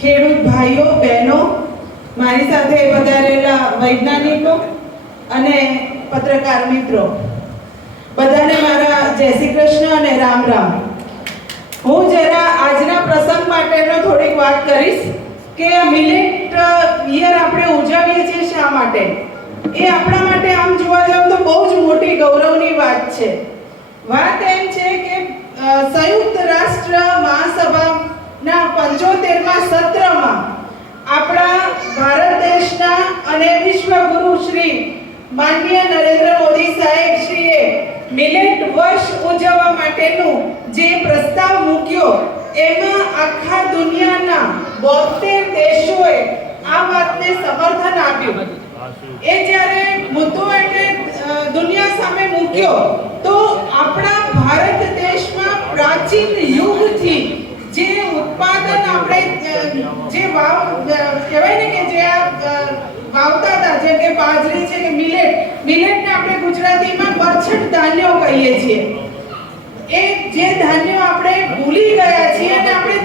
ખેડૂત ભાઈઓ બહેનો, મારી સાથે પધારેલા વૈજ્ઞાનિકો અને પત્રકાર મિત્રો, બધાને મારા જય શ્રી કૃષ્ણ અને રામ રામ. હું જરા આજના પ્રસંગ માટેનો થોડીક વાત કરીશ કે મિલેટ યર આપણે ઉજવીએ છીએ શા માટે. એ આપણા માટે આમ જોવા જાવ તો બહુ જ મોટી ગૌરવની વાત છે. વાત એમ છે કે સંયુક્ત રાષ્ટ્ર મહાસભાના 75મા સત્રમાં આપણા ભારત દેશના અને વિશ્વગુરુ શ્રી માનનીય નરેન્દ્ર મોદી સાહેબ શ્રીએ મિલેટ વર્ષ ઉજવવા માટેનું જે પ્રસ્તાવ મૂક્યો, એમાં આખા દુનિયાના 72 દેશોએ આ વાતને સમર્થન આપ્યું. એ જ્યારે મુદ્દો એટલે દુનિયા સામે મૂક્યો તો આપણા ભારત દેશમાં પ્રાચીન યુગથી જે ઉત્પાદન આપણે જે કહેવાય ને કે જે વાવતા હતા, જેમ કે બાજરી છે કે મિલેટને આપણે ગુજરાતીમાં બરછટ ધાન્યો કહીએ છીએ. એ જે ધાન્યો આપણે ભૂલી ગયા છીએ અને આપણે